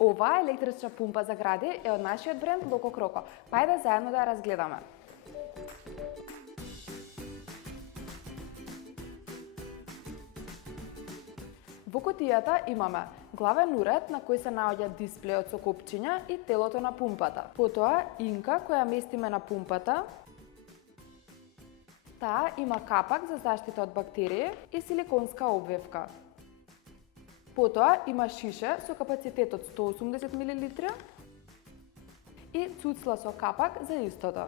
Оваа електрична пумпа за гради е од нашиот бренд Loco Croco. Пајде заедно да ја разгледаме. Во кутијата имаме главен уред на кој се наоѓа дисплејот со копчиња и телото на пумпата. Потоа инка која местиме на пумпата. Таа има капак за заштита од бактерии и силиконска обвивка. Потоа има шише со капацитет од 180 мл и цуцла со капак за истото.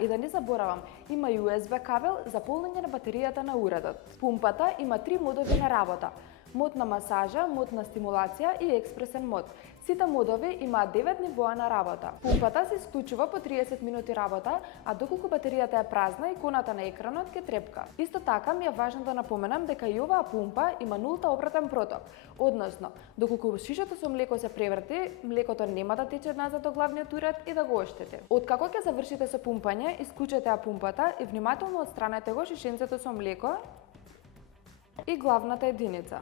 И да не заборавам, има и USB кабел за полнење на батеријата на уредот. Пумпата има 3 модови на работа: мод на масажа, мод на стимулација и експресен мод. Сите модови имаат 9 нивоа на работа. Пумпата се исклучува по 30 минути работа, а доколку батеријата е празна, иконата на екранот ќе трепка. Исто така ми е важно да напоменам дека и оваа пумпа има нулта обратен проток, односно, доколку шишето со млеко се преврти, млекото нема да тече назад до главниот уред и да го оштети. Откако ќе завршите со пумпање, исклучете ја пумпата и внимателно отстранете го шишенцето со млеко и главната единица.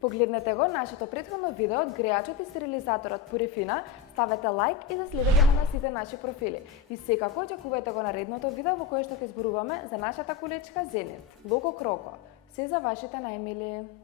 Погледнете го нашето претходно видео од грејачот и стерилизаторот Purifina, ставете лајк и да следите на сите наши профили. И секако очекувајте го наредното видео во кое што ќе зборуваме за нашата количка Zenith. Loco Croco. Се за вашите најмили.